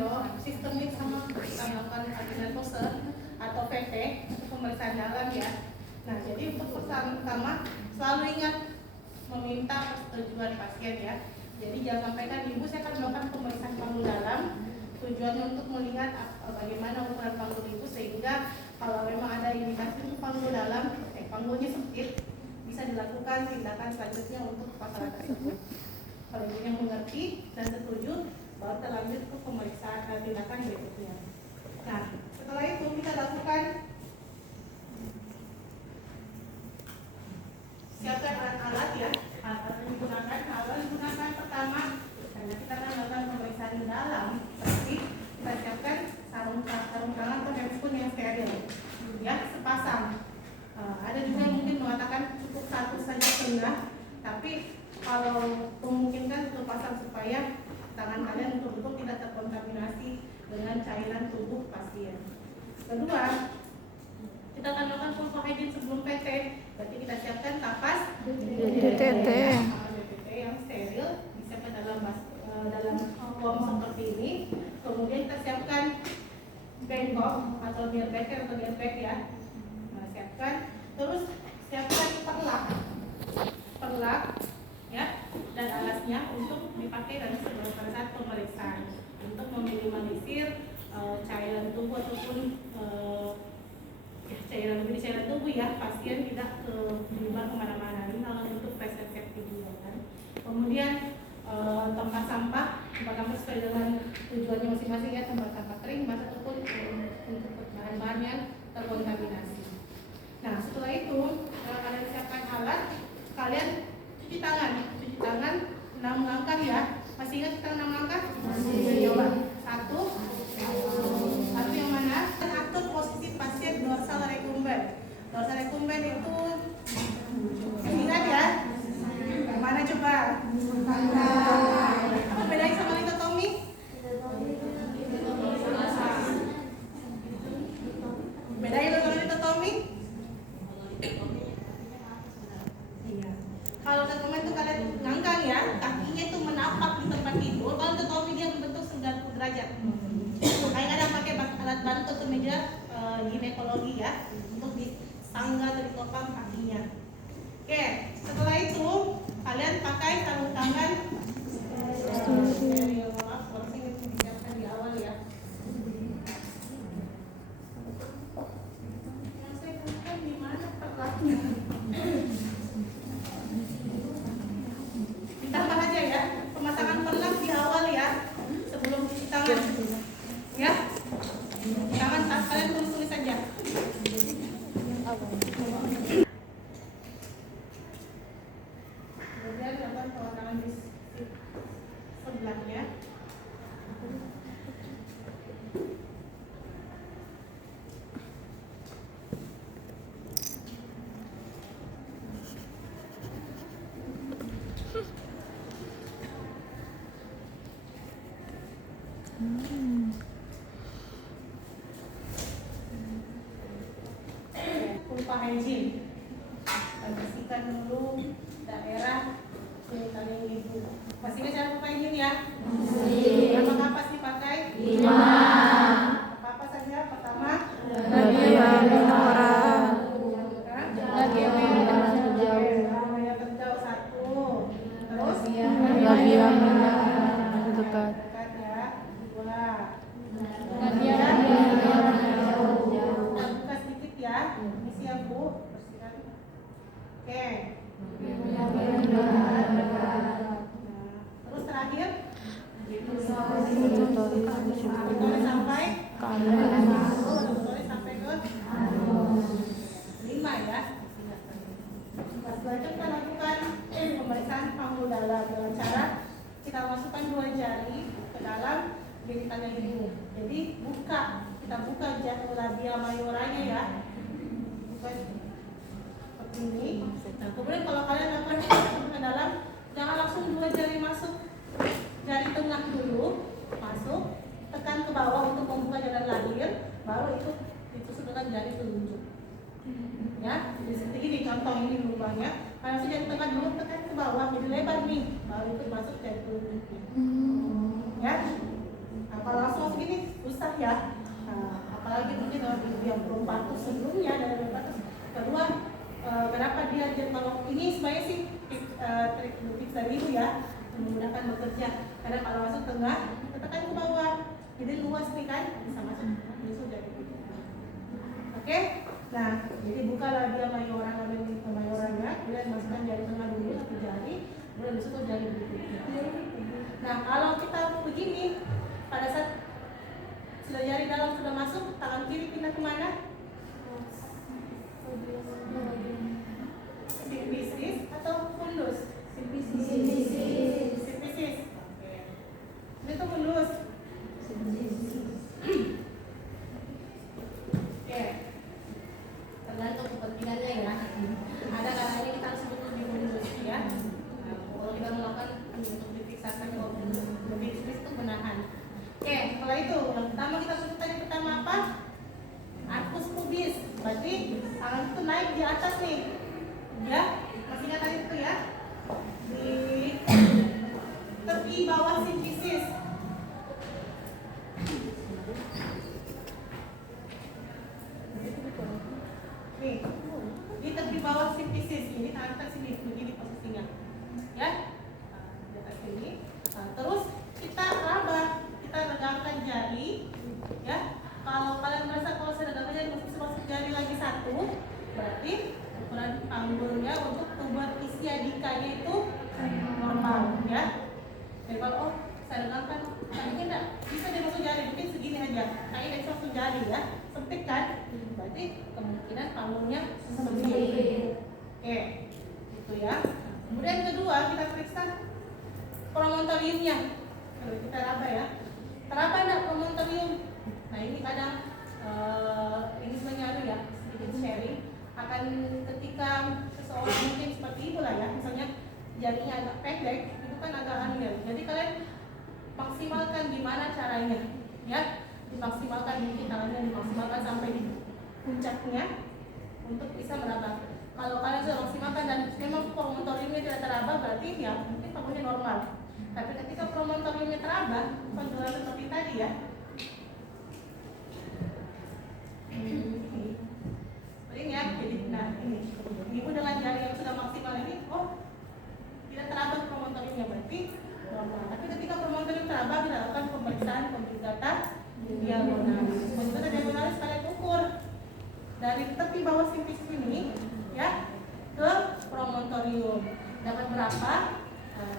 bahwa sistemik sama kita melakukan adegan pose atau PT atau pemeriksaan dalam ya. Nah, jadi untuk pertama selalu ingat meminta persetujuan pasien ya. Jadi jangan sampaikan ibu saya akan melakukan pemeriksaan panggul dalam. Tujuannya untuk melihat bagaimana ukuran panggul ibu sehingga kalau memang ada indikasi untuk panggul dalam, panggulnya sempit, bisa dilakukan tindakan selanjutnya untuk masalah tersebut. Kalau ibunya mengerti dan setuju, baru terlanjut ke pemeriksaan tindakan berikutnya. Nah, setelah itu kita lakukan siapkan alat-alat ya. Alat yang digunakan pertama karena kita akan melakukan pemeriksaan di dalam, pasti kita siapkan sarung tangan atau handphone yang steril ya, sepasang. Ada juga yang mungkin mengatakan cukup satu saja setengah, tapi kalau memungkinkan satu pasang supaya tangan kalian betul-betul tidak terkontaminasi dengan cairan tubuh pasien. Kedua, kita akan melakukan pulpo hygiene sebelum PT. Berarti kita siapkan kapas DTT yang steril, disiapkan dalam form seperti ini. Kemudian kita siapkan bengkok atau beer bag ya. Nah, siapkan. Terus siapkan perlak ya, dan alasnya untuk dipakai pada saat pemeriksaan untuk meminimalisir cairan tubuh ataupun cairan tubuh ya, pasien tidak menyebar kemana-mana. Ini hal untuk proses safety juga kan. Kemudian tempat sampah sesuai dengan tujuannya masing-masing ya, tempat sampah kering, basah ataupun untuk bahan-bahan yang terkontaminasi. Nah, setelah itu kalian siapkan alat, kalian cuci tangan 6 langkah ya. Masih ingat kita 6 langkah? Masih. Coba. Satu yang mana? Atur posisi pasien dorsal recumbens. Dorsal recumbens itu ingat ya? Yang mana coba? Apa bedanya sama litotomi? Bedanya dengan litotomi? Iya. Kalau litotomi itu kalian ngangkang ya, kakinya itu menapak di tempat tidur. Kalau litotomi dia membentuk 90 derajat. Kalian ada pakai alat bantu atau meja ginekologi ya, untuk disangga atau ditopang kakinya. Oke, setelah itu kalian pakai sarung tangan steril. Maaf, ini disiapkan di awal ya. Yang saya bukan di mana perlaknya. Ditambah aja ya, pemasangan perlak di awal ya, sebelum cuci tangan. Ya, tangan kalian tulis saja. Kemudian lakukan pengenalan di sebelahnya. Pulpo hygiene. Bersihkan dulu daerah genital ibu. Masih ingat cara pulpo hygiene ya? Berapa kapas dipakai? 5. Apa saja? Pertama, Labia minora, labia terjauh 1. Terus labia minora dekat, dekat ya. 2. labia minora jauh. Kita buka sedikit ya. Isi ya Bu, bersihkan. Oke. Terus terakhir Tulis sampai sampai ke 5 ya. Selanjutnya kita lakukan pemeriksaan panggul dalam dengan cara kita masukkan 2 jari ke dalam genitalnya ibu. Jadi kita buka labia majoranya ya. Buka seperti ini. Nah, kemudian kalau kalian lakukan ke dalam, jangan langsung 2 jari masuk. Jari tengah dulu masuk, tekan ke bawah untuk membuka jalan lahir, baru itu ditusuk dengan jari telunjuk. Ya, jadi seperti ini contoh ini lubangnya. Kalau jari tengah dulu tekan ke bawah, jadi lebar nih, baru itu masuk jari telunjuknya. Ya, nah, kalau langsung dia belum patuh sebelumnya dan belum patuh. Kedua, berapa dia kalau ini sebenarnya sih trik dari ibu ya, memudahkan bekerja. Karena kalau masuk tengah, kita tekan ke bawah, jadi luas nih kan, bisa masuk sudah. Oke, nah jadi bukalah dia mayorannya, kemudian masukkan jari tengah dulu satu jari, kemudian disitu jari berikutnya. Nah kalau kita begini, pada saat sudah jari dalam sudah masuk, tangan kiri pindah kemana? Simpisis atau fundus? Simpisis. Ini tuh fundus. Oke. Tergantung kepentingannya ya. Ada kalanya kita harus butuh di fundus ya. Nah, kalau kita melakukan untuk difiksasi lebih spesifik itu menahan. Oke, setelah itu yang pertama kita sebut tadi pertama apa? Arcus pubis. Berarti tangan itu naik di atas nih. Ya, masih ingat tadi itu ya? Di tepi bawah simpisis. Nih, di tepi bawah simpisis ini tangan kita sini begini posisinya. Ya, di atas sini. Nah, terus kita raba, kita regangkan jari. Ya, kalau kalian merasa kalau saya regangkan jari masih jari lagi satu, berarti ukuran panggulnya untuk membuat isi adikanya itu normal, ya. Jadi kalau saya regangkan, kayaknya enggak bisa dia masuk jari, mungkin segini aja. Kayaknya dia masuk jari ya, sempit kan? Berarti kemungkinan panggulnya sempit. Oke, gitu ya. Kemudian kedua kita periksa promontoriumnya. Kalau kita raba ya, teraba enggak promontorium? Nah ini kadang ini sebenarnya ya sedikit sharing. Akan ketika seseorang mungkin seperti ibu lah ya, misalnya jarinya agak pendek, itu kan agak aneh. Jadi kalian maksimalkan gimana caranya, ya, dimaksimalkan mungkin tangannya dimaksimalkan sampai di puncaknya untuk bisa meraba. Kalau kalian sudah maksimalkan dan memang promontoriumnya tidak teraba, berarti ya mungkin panggulnya normal. Tapi ketika promontoriumnya teraba, panggulnya seperti tadi ya. Ini ya, jadi nah ini ibu dengan jari yang sudah maksimal ini, oh tidak teraba promontoriumnya berarti normal. Tapi ketika promontorium teraba, kita lakukan pemeriksaan conjugata diagonalis. Conjugata diagonalis kalian ukur dari tepi bawah simpisis ini, ya, ke promontorium. Dapat berapa?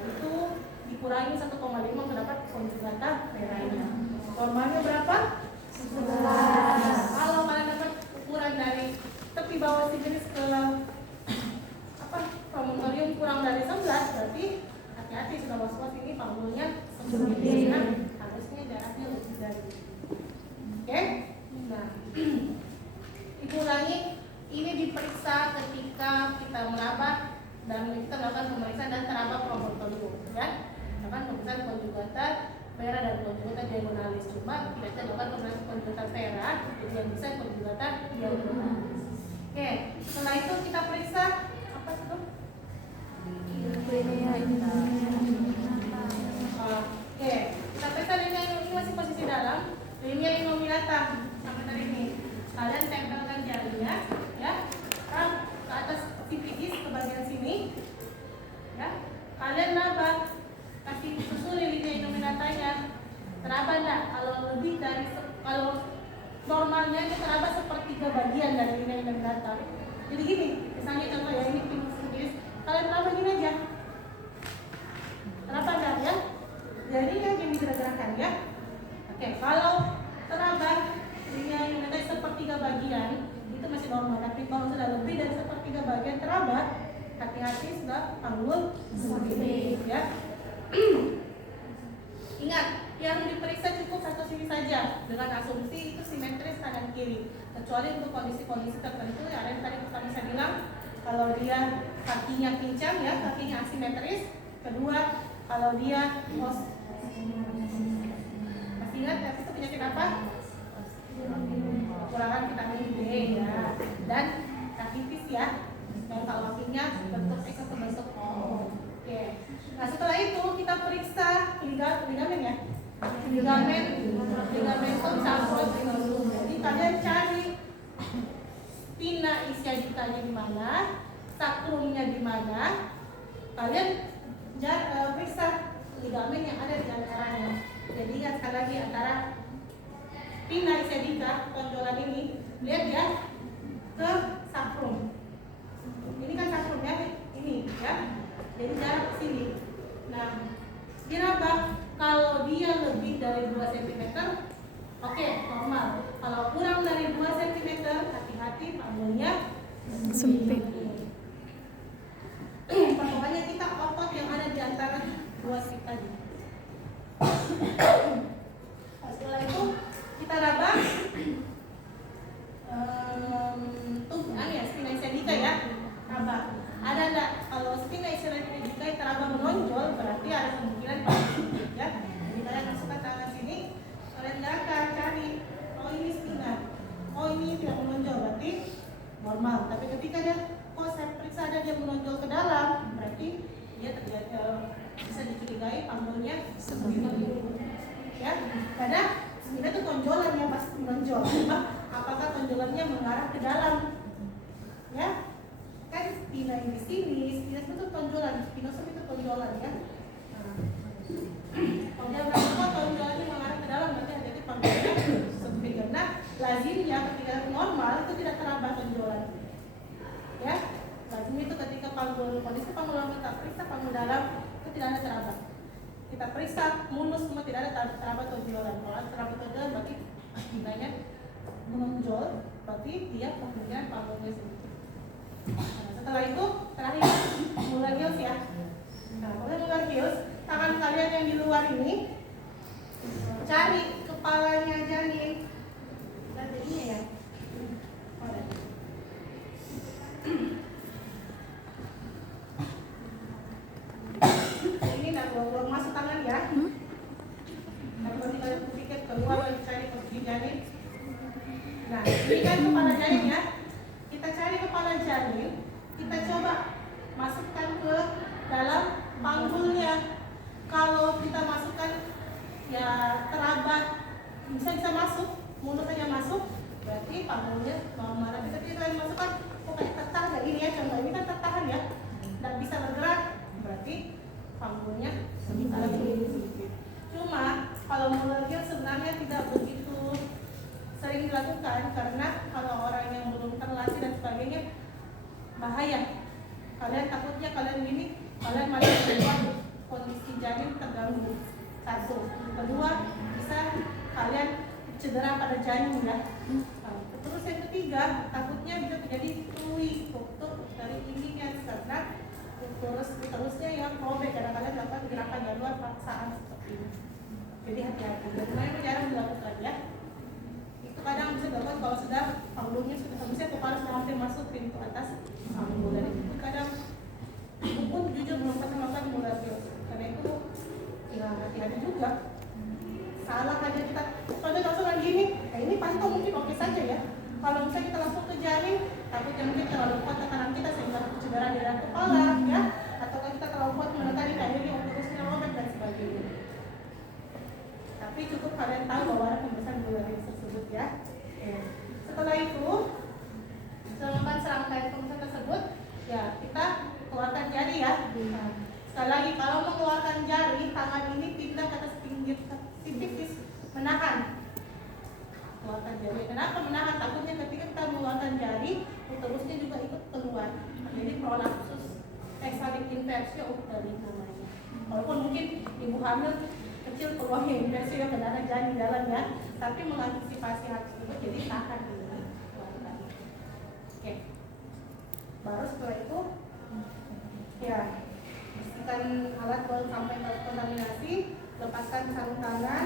Itu dikurangi 1,5 mendapat conjugata veranya. Normalnya berapa? 11. Kalau kalian dapat ukuran dari tepi bawah simpisis ke promontorium kurang dari 11, berarti hati-hati sudah was-was ini panggulnya sempit. Nah, harusnya jaraknya lebih dari. Oke? Nah, dikurangi ini diperiksa ketika kita meraba dan kita melakukan pemeriksaan dan teraba promontorium, ya. Melakukan pemeriksaan conjugata vera dan conjugata diagonalis. Cuma kita tidak melakukan pemeriksaan conjugata vera, jadi yang bisa conjugata diagonalis. Oke, setelah itu kita periksa apa itu? Oke, kita periksa linia ini masih posisi dalam. Linia innominata sampai tadi ini. Kalian tempelkan jarinya, ya, ke atas simpisis ke bagian sini, ya. Kalian raba, kasih susuri linia innominatanya. Teraba enggak? Kalau lebih dari kalau normalnya ini teraba sepertiga bagian dari linia innominata. Jadi gini, misalnya contoh ya ini simpisis. Kalian teraba gini aja. Teraba enggak ya? Jadinya yang digerak-gerakkan ya. Oke, kalau teraba linia innominata sepertiga bagian itu masih normal. Tapi kalau sudah lebih dari sepertiga bagian teraba, hati-hati sudah panggul sempit ya. Ingat, yang diperiksa cukup satu sisi saja dengan asumsi itu simetris kanan kiri. Kecuali untuk kondisi-kondisi tertentu yang ada yang tadi pertama saya bilang, kalau dia kakinya pincang ya, kakinya asimetris. Kedua, kalau dia masih ingat itu penyakit apa? Kekurangan vitamin D ya, dan rakitis ya. Dan kalau kakinya bentuk X atau bentuk O. Oke. Nah setelah itu kita periksa ligamen ya. Ligamen itu campur. Jadi kalian cari pinna ischiadicanya di mana, sakrumnya di mana, kalian periksa ligamen yang ada di antaranya. Jadi ingat sekali lagi antara pinna ischiadica, tonjolan ini, lihat ya ke sakrum. Ini kan sakrum ya, ini ya. Jadi jarak ke sini. Nah, diraba kalau dia lebih dari 2 cm, oke, normal. Kalau kurang dari 2 cm, hati-hati panggulnya Sempit. Pokoknya kita otot yang ada di antara 2 strip tadi. Setelah itu kita raba spina ischiadica ya. Raba. Ada enggak? Kalau spina ischiadica teraba menonjol, berarti ada kemungkinan sedikit ya. Jadi kalian masukkan tangan sini, kalian gerakan cari. Oh ini spina. Oh ini tidak menonjol, berarti normal. Tapi ketika saya periksa ada dia menonjol ke dalam, berarti dia bisa dicurigai panggulnya spina ya. Karena spina itu tonjolan ya, pasti menonjol. Apakah tonjolannya mengarah ke dalam? Ya, kan spina ini di sini, spina itu tonjolan, spinosum itu tonjolan ya. Kalau dia berapa tonjolannya mengarah ke dalam, berarti ada panggulnya sempit. Karena lazimnya ketika normal itu tidak teraba tonjolan. Ya, lazim itu ketika panggul kondisi panggul kita periksa panggul dalam itu tidak ada teraba. Kita periksa mulus semua tidak ada teraba tonjolan. Kalau ada teraba tonjolan berarti spinanya menonjol, berarti dia kemungkinan panggulnya sempit. Nah, setelah itu terakhir mular heels ya. Nah, kalau mular heels, tangan kalian yang di luar ini cari kepalanya janin. Dan ini ya. Ini nak buang masuk tangan ya. Nah, kalau kalian pikir keluar cari posisi janin. Nah, ini kan kepala janin ya. Kita cari kepala janin, kita coba masukkan ke dalam panggulnya. Kalau kita masukkan ya teraba bisa masuk, mulut saja masuk, berarti panggulnya normal. Tapi ketika kalian masukkan, kayak tertahan ya ini ya, contoh ini kan tertahan ya, tidak bisa bergerak, berarti panggulnya sedikit. Cuma kalau mularnya sebenarnya tidak begitu sering dilakukan karena kalau orang yang belum terlatih dan sebagainya bahaya. Kalian takutnya kalian gini, kalian malah membuat kondisi janin terganggu. Satu, kedua bisa kalian cedera pada janin ya. Terus yang ketiga, takutnya bisa terjadi fluid untuk dari ininya karena terusnya yang robek karena kalian melakukan gerakan januar paksaan seperti ini. Jadi hati-hati. Dan memang jarang dilakukan ya. Kadang bisa dilakukan kalau sudah panggulnya sudah habisnya kepala sudah hampir masuk pintu atas panggul. Dan itu kadang aku pun jujur belum pernah melakukan mular heels. Karena itu ya hati-hati juga. Salah aja kita, soalnya langsung lagi ini, ini pantau mungkin oke saja ya. Kalau misalnya kita langsung ke janin, takutnya mungkin terlalu kuat tekanan kita sehingga cedera di dalam kepala ya. Atau kita terlalu kuat menekan di kayu ini terusnya robek dan sebagainya. Tapi cukup kalian tahu bahwa ada pembesaran mular heels tersebut ya. Setelah itu melakukan serangkaian pembesaran tersebut ya kita keluarkan jari ya. Nah, sekali lagi kalau mengeluarkan jari tangan ini pindah ke atas pinggir tipis menahan. Keluarkan jari. Kenapa menahan? Takutnya ketika kita mengeluarkan jari uterusnya juga ikut keluar. Jadi prolapsus exhaled inversio dari namanya. Walaupun mungkin ibu hamil kecil peluangnya inversi yang karena janin dalamnya, tapi mengantisipasi hal tersebut jadi tahan dulu. Oke. Baru setelah itu ya bersihkan alat buang sampai terkontaminasi, lepaskan sarung tangan,